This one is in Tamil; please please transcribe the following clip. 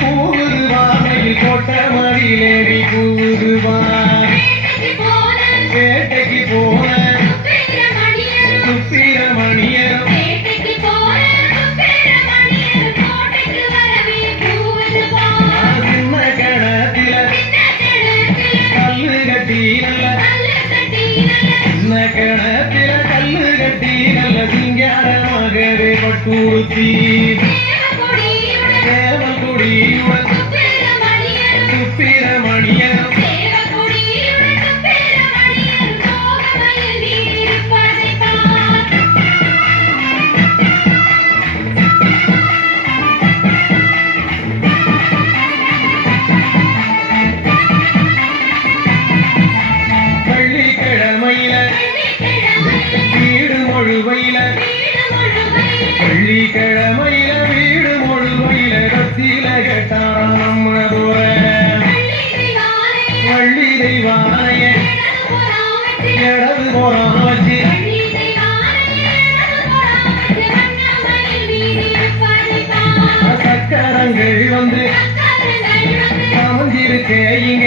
கூவுதுவாமையில் கோட்ட மதிலேறி கூவுதுவார் வேட்டைக்கு போன சுப்பிரமணியரும் சின்ன கணத்தில கல்லு கட்டி நல்ல சின்ன கணத்தில கல்லு கட்டி நல்ல சிங்காரமாகவே பட்டுறுத்தி தேவல் கொடியுடன் சுப்பிரமணியரும் வெள்ளிக்கிழமையில வீடு முழுவையில ரத்தில கேட்டாராம் நம்ம தூர வள்ளி தெய்வானைய இடது போறான் வச்சு சக்கரங்கள் வந்து சமஞ்சிருக்கே இங்க